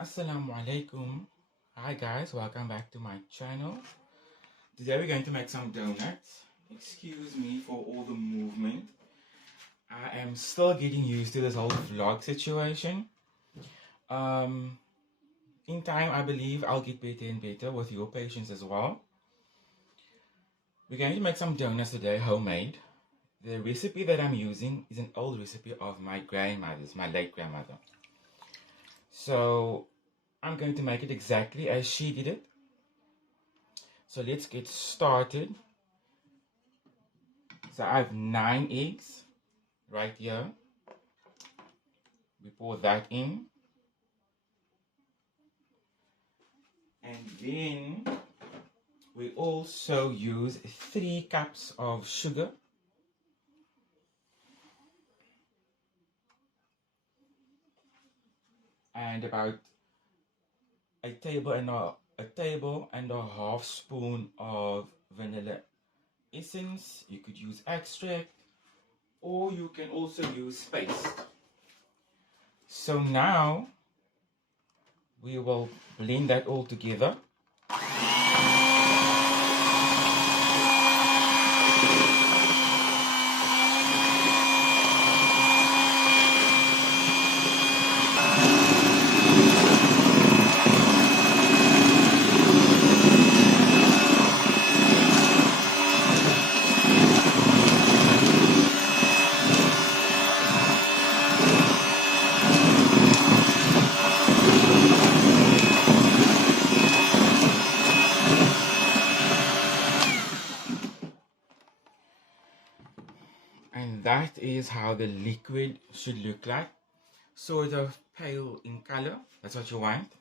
Assalamu alaikum. Hi guys, welcome back to my channel. Today we're going to make some donuts. Excuse me for all the movement. I am still getting used to this whole vlog situation. In time I believe I'll get better and better with your patience as well. We're going to make some donuts today, homemade. The recipe that I'm using is an old recipe of my grandmother's, my late grandmother. So I'm going to make it exactly as she did it. So let's get started. So I have 9 eggs right here. We pour that in. And then we also use 3 cups of sugar. And about a table and a half spoon of vanilla essence. You could use extract, or you can also use paste. So now we will blend that all together. And that is how the liquid should look like. Sort of pale in color. That's what you want.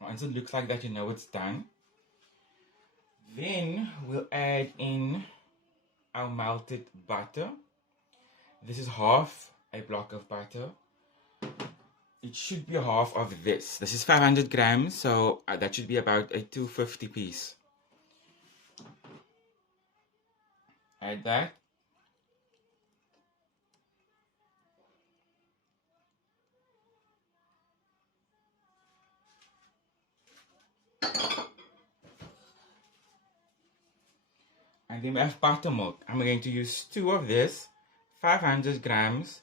Once it looks like that, you know it's done. Then we'll add in our melted butter. This is half a block of butter. It should be half of this. This is 500 grams, so that should be about a 250 piece. Add that. And then we have buttermilk. I'm going to use 2 of this, 500 grams.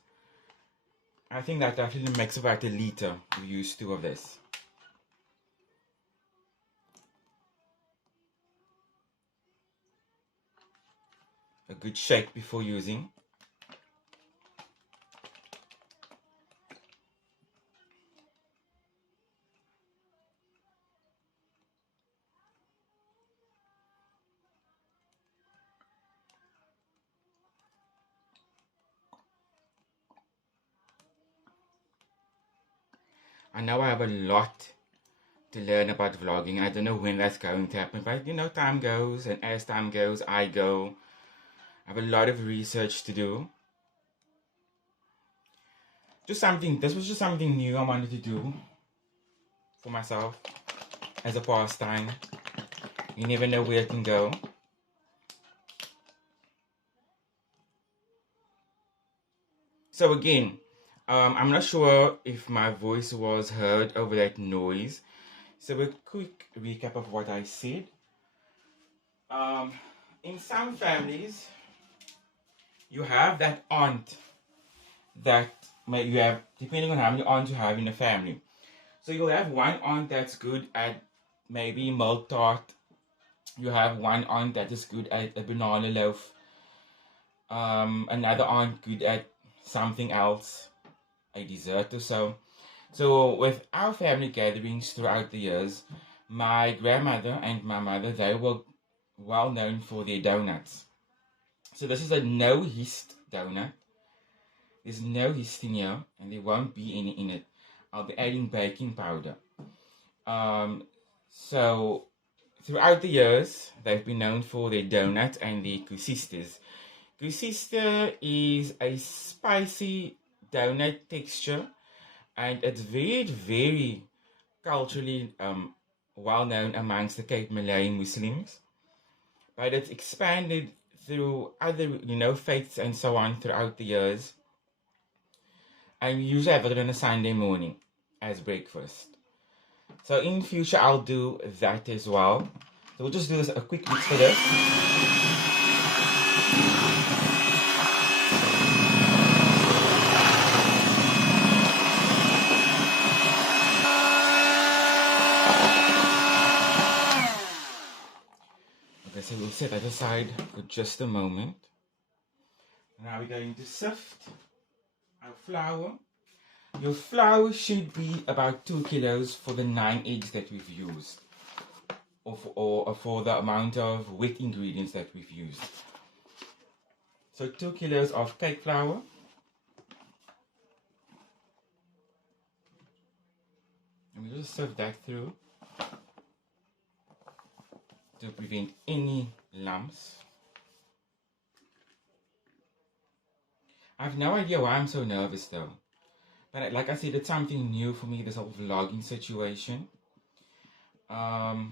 I think that actually makes about a liter. We use 2 of this. A good shake before using. I know I have a lot to learn about vlogging. I don't know when that's going to happen, but you know, time goes, and as time goes, I go. I have a lot of research to do. This was just something new I wanted to do for myself as a pastime. You never know where it can go. So again, I'm not sure if my voice was heard over that noise. So a quick recap of what I said. In some families, you have that aunt that you have, depending on how many aunts you have in a family. So you'll have one aunt that's good at maybe milk tart. You have one aunt that is good at a banana loaf. Another aunt good at something else, a dessert or so. So with our family gatherings throughout the years, my grandmother and my mother, they were well known for their donuts. So this is a no yeast donut. There's no yeast in here, and there won't be any in it. I'll be adding baking powder. So throughout the years, they've been known for their donuts and their kusistas. Kusista is a spicy donut texture, and it's very, very culturally well known amongst the Cape Malay Muslims. But it's expanded through other, faiths and so on throughout the years. And we usually have it on a Sunday morning as breakfast. So in future, I'll do that as well. So we'll just do a quick mix for this. Okay, so we'll set that aside for just a moment. Now we're going to sift our flour. Your flour should be about 2 kilos for the 9 eggs that we've used, or for the amount of wet ingredients that we've used. So 2 kilos of cake flour. And we just sift that through to prevent any lumps. I have no idea why I'm so nervous though. But like I said, it's something new for me, this whole vlogging situation. For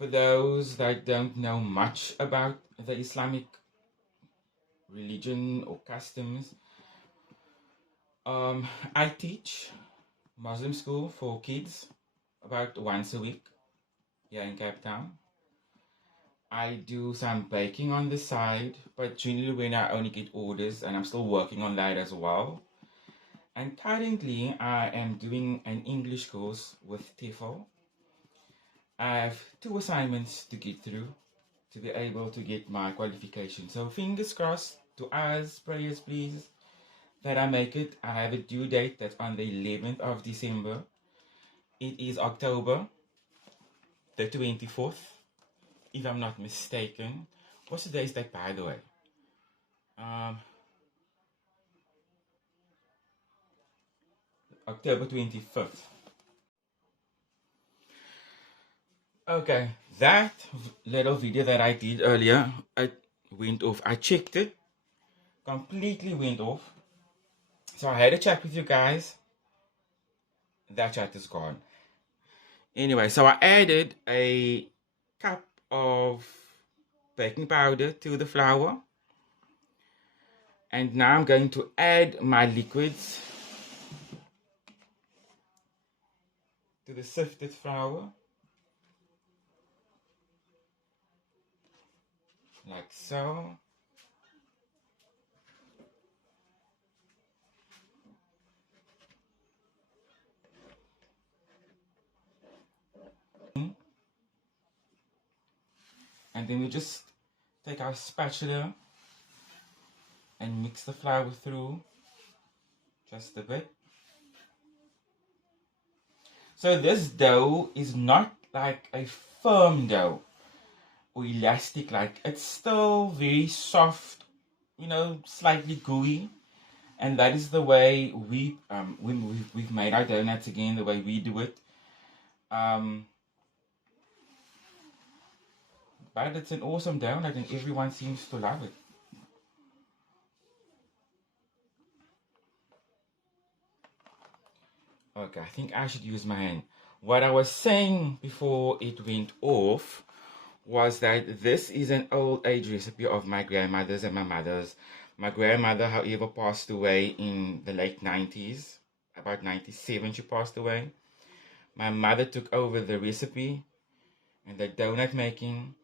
those that don't know much about the Islamic religion or customs, I teach Muslim school for kids about once a week here in Cape Town. I do some baking on the side, but generally when I only get orders, and I'm still working on that as well. And currently I am doing an English course with TEFL. I have 2 assignments to get through to be able to get my qualification. So fingers crossed, to us, prayers please, that I make it. I have a due date that's on the 11th of December. It is October the 24th. If I'm not mistaken. What's today's date, by the way? October 25th. Okay, that little video that I did earlier, it went off. I checked it, completely went off. So I had a chat with you guys. That chat is gone. Anyway, so I added a cup of baking powder to the flour. And now I'm going to add my liquids to the sifted flour. Like so. And then we just take our spatula and mix the flour through just a bit. So this dough is not like a firm dough or elastic, like it's still very soft, you know, slightly gooey. And that is the way we've made our donuts again, the way we do it. But it's an awesome donut and everyone seems to love it. Okay, I think I should use my hand. What I was saying before it went off was that this is an old age recipe of my grandmother's and my mother's. My grandmother, however, passed away in the late 90s. About 97 she passed away. My mother took over the recipe and the donut making.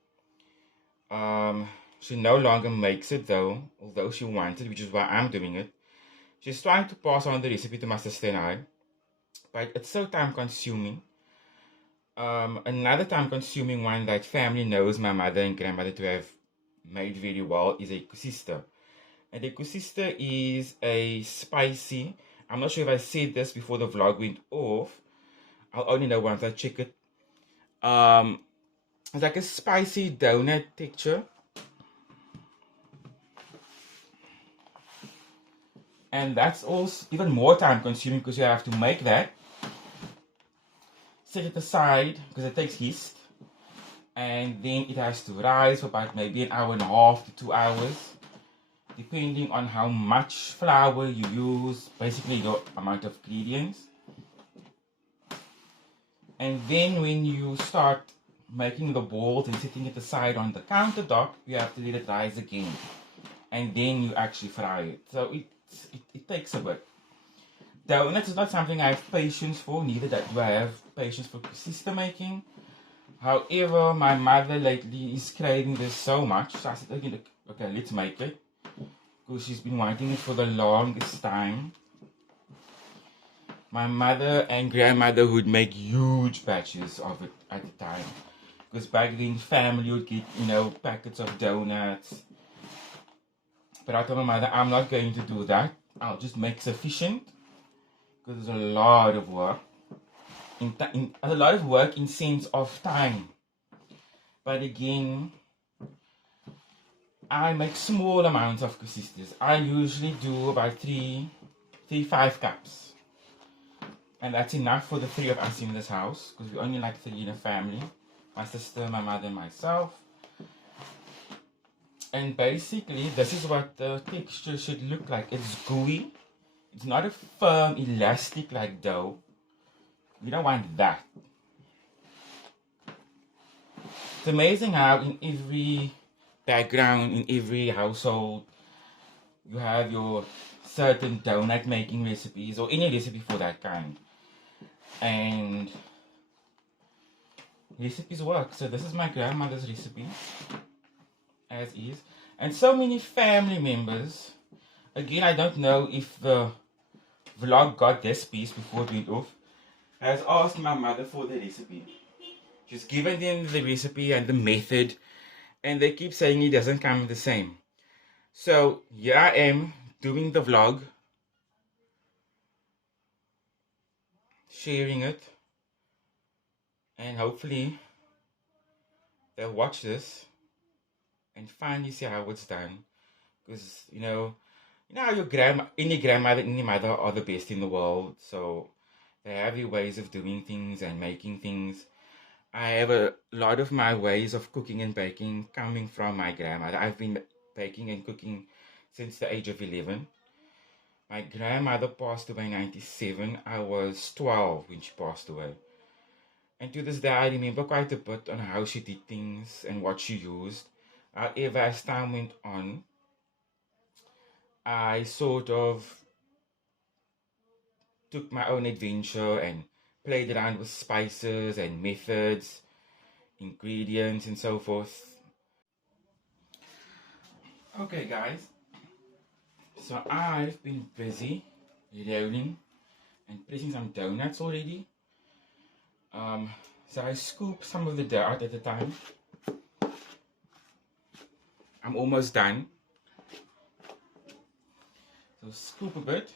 She no longer makes it though, although she wanted, which is why I'm doing it. She's trying to pass on the recipe to my sister and I, but it's so time consuming. Another time consuming one that family knows my mother and grandmother to have made very well is a kusista. And a kusista is a spicy, I'm not sure if I said this before the vlog went off. I'll only know once I check it. It's like a spicy donut texture. And that's also even more time consuming because you have to make that. Set it aside because it takes yeast. And then it has to rise for about maybe an hour and a half to 2 hours. Depending on how much flour you use. Basically your amount of ingredients. And then when you start making the balls and setting it aside on the countertop, you have to let it rise again. And then you actually fry it. So it takes a bit. Donuts is not something I have patience for, neither do I have patience for sister making. However, my mother lately is craving this so much, so I said, okay, let's make it. Because she's been wanting it for the longest time. My mother and grandmother would make huge batches of it at the time. Because back then, family would get, packets of donuts. But I told my mother, I'm not going to do that. I'll just make sufficient. Because there's a lot of work. A lot of work in sense of time. But again, I make small amounts of consisters. I usually do about 5 cups. And that's enough for the 3 of us in this house. Because we only like 3 in a family. My sister, my mother, and myself. And basically, this is what the texture should look like. It's gooey. It's not a firm, elastic like dough. We don't want that. It's amazing how in every background, in every household, you have your certain donut making recipes, or any recipe for that kind. And recipes work. So this is my grandmother's recipe, as is. And so many family members, again, I don't know if the vlog got this piece before it went off, has asked my mother for the recipe. She's given them the recipe and the method, and they keep saying it doesn't come the same. So here I am doing the vlog, sharing it, and hopefully they'll watch this and finally see how it's done. Because how your any grandmother, any mother are the best in the world, so they have their ways of doing things and making things. I have a lot of my ways of cooking and baking coming from my grandmother. I've been baking and cooking since the age of 11. My grandmother passed away in 97. I was 12 when she passed away. And to this day, I remember quite a bit on how she did things and what she used. However, as time went on, I sort of took my own adventure and played around with spices and methods, ingredients, and so forth. Okay, guys. So I've been busy rolling and placing some donuts already. So I scoop some of the dough out at a time. I'm almost done. So scoop a bit.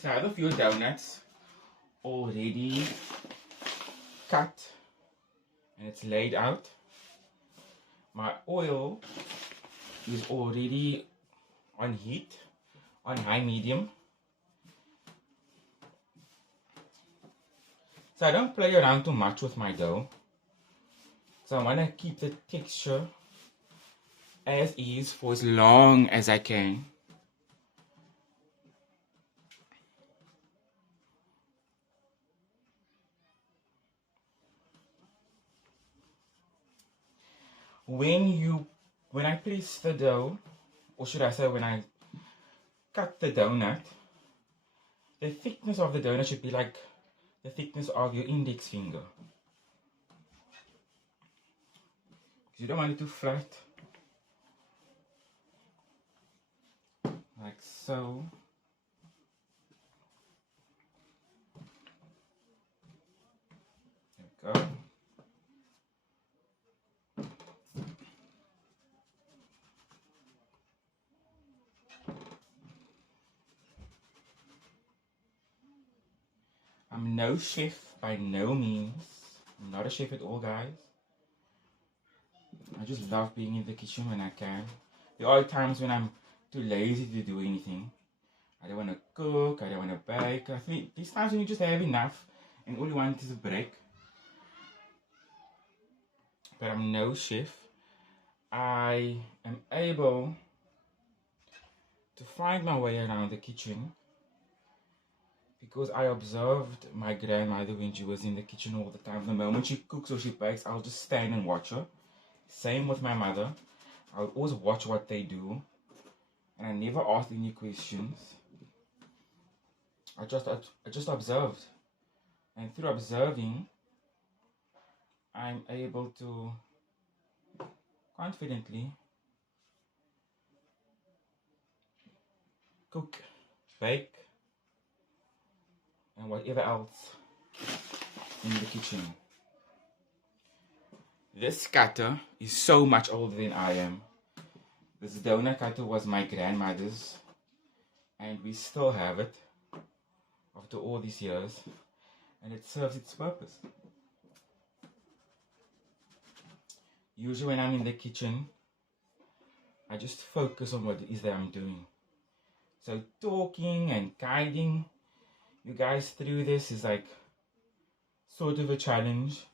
So I have a few donuts already cut and it's laid out. My oil is already on heat, on high medium. So I don't play around too much with my dough. So I want to keep the texture as is for as long as I can. When I place the dough, or should I say when I cut the donut, the thickness of the donut should be like the thickness of your index finger. You don't want it too flat. Like so. There we go. I'm no chef by no means. I'm not a chef at all, guys. I just love being in the kitchen when I can. There are times when I'm too lazy to do anything. I don't want to cook, I don't want to bake. I think these times when you just have enough and all you want is a break. But I'm no chef. I am able to find my way around the kitchen because I observed my grandmother when she was in the kitchen all the time. The moment she cooks or she bakes, I'll just stand and watch her. Same with my mother. I would always watch what they do, and I never asked any questions. I just observed, and through observing, I'm able to confidently cook, bake, and whatever else in the kitchen. This cutter is so much older than I am. This donut cutter was my grandmother's, and we still have it after all these years, and it serves its purpose. Usually when I'm in the kitchen, I just focus on what it is that I'm doing. So talking and guiding you guys through this is like sort of a challenge,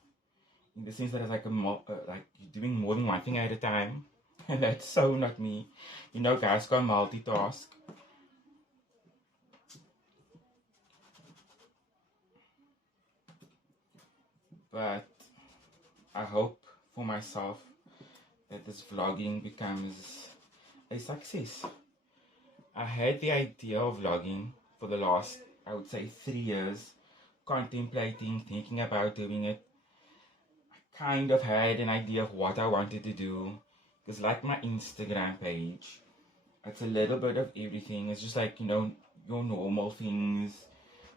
in the sense that it's like like you're doing more than one thing at a time, and that's so not me. You know, guys can't multitask. But I hope for myself that this vlogging becomes a success. I had the idea of vlogging for the last, I would say, 3 years, contemplating, thinking about doing it. I kind of had an idea of what I wanted to do, because like my Instagram page, it's a little bit of everything. It's just like, you know, your normal things,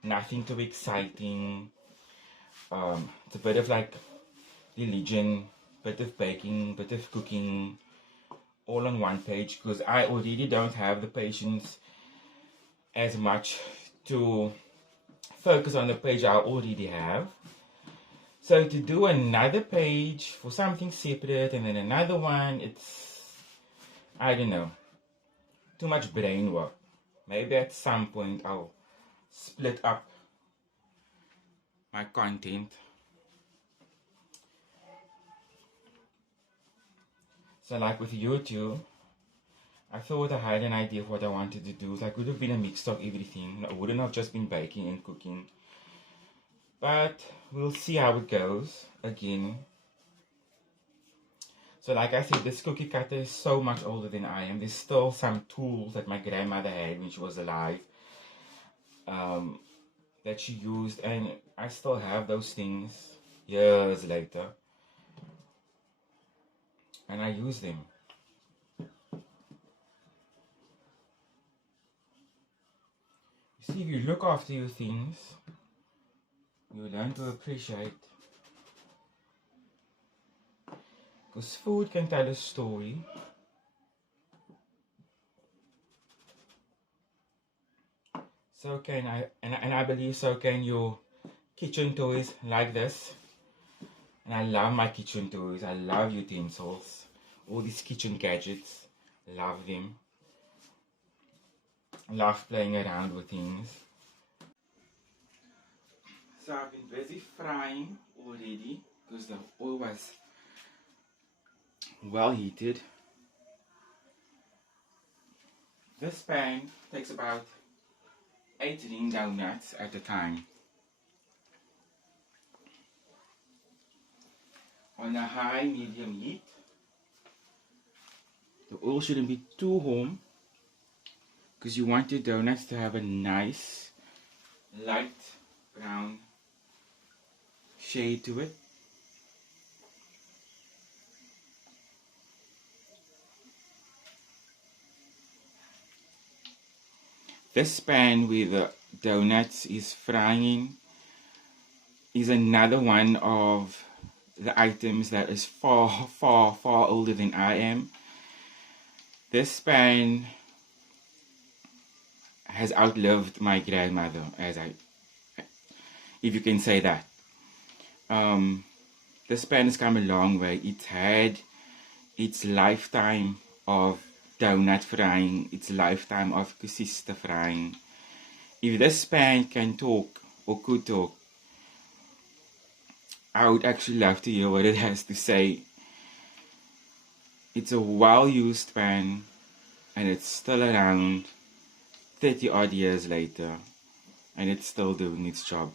nothing too exciting. It's a bit of like religion, bit of baking, bit of cooking, all on one page, because I already don't have the patience as much to focus on the page I already have. So to do another page for something separate and then another one, it's, I don't know, too much brain work. Maybe at some point I'll split up my content. So like with YouTube, I thought I had an idea of what I wanted to do. Like, it would have been a mix of everything. I wouldn't have just been baking and cooking. But we'll see how it goes again. So like I said, this cookie cutter is so much older than I am. There's still some tools that my grandmother had when she was alive, that she used, and I still have those things years later, and I use them. You see, if you look after your things, you learn to appreciate. Because food can tell a story. So can I believe so can your kitchen toys like this. And I love my kitchen toys. I love utensils. All these kitchen gadgets. Love them. Love playing around with things. So I've been busy frying already because the oil was well heated. This pan takes about 8 ring doughnuts at a time. On a high medium heat. The oil shouldn't be too warm because you want your donuts to have a nice light brown shade to it. This pan where the donuts is frying is another one of the items that is far older than I am. This pan has outlived my grandmother, if you can say that. This pan has come a long way. It had its lifetime of donut frying, its lifetime of couscous frying. If this pan can talk or could talk, I would actually love to hear what it has to say. It's a well-used pan, and it's still around 30 odd years later, and it's still doing its job.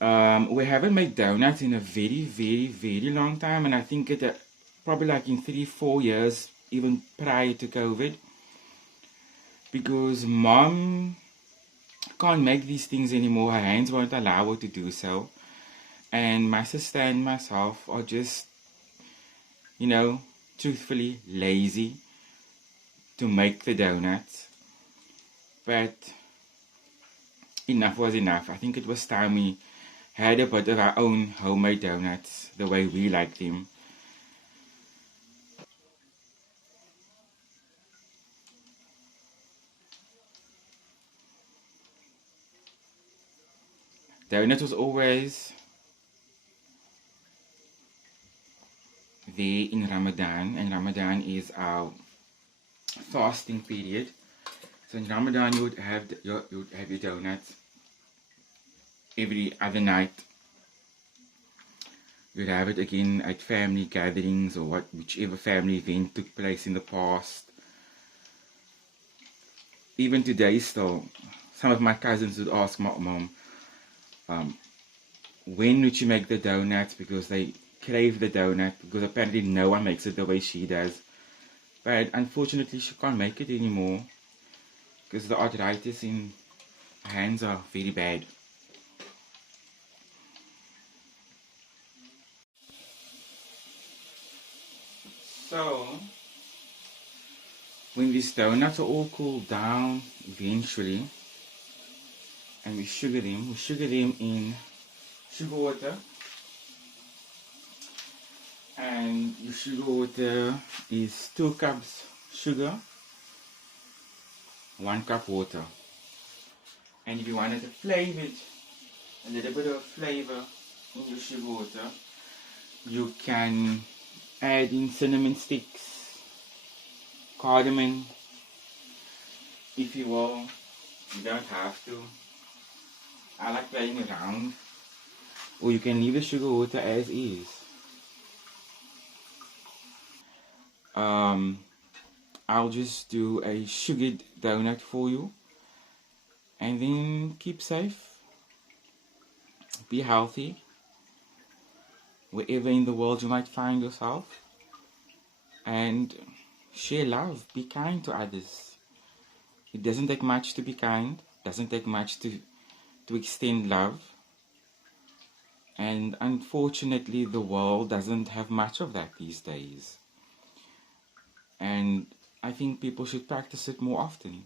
We haven't made donuts in a very long time, and I think it probably like in 3-4 years, even prior to COVID, because mom can't make these things anymore. Her hands won't allow her to do so, and my sister and myself are just, truthfully lazy to make the donuts. But enough was enough. I think it was time we had a bit of our own homemade donuts the way we like them. Donut was always there in Ramadan, and Ramadan is our fasting period. So in Ramadan you would have your donuts every other night. You'd have it again at family gatherings or whichever family event took place in the past. Even today still, some of my cousins would ask my mom, when would you make the donuts, because they crave the donut, because apparently no one makes it the way she does. But unfortunately she can't make it anymore because the arthritis in her hands are very bad. So when these donuts are all cooled down eventually, and we sugar them in sugar water. And your sugar water is 2 cups sugar, 1 cup water. And if you wanted to flavor it, a little bit of flavor in your sugar water, you can add in cinnamon sticks, cardamom, if you will. You don't have to. I like playing around. Or you can leave the sugar water as is. I'll just do a sugared donut for you, and then keep safe, be healthy, wherever in the world you might find yourself, and share love, be kind to others. It doesn't take much to be kind, doesn't take much to extend love, and unfortunately the world doesn't have much of that these days. And I think people should practice it more often.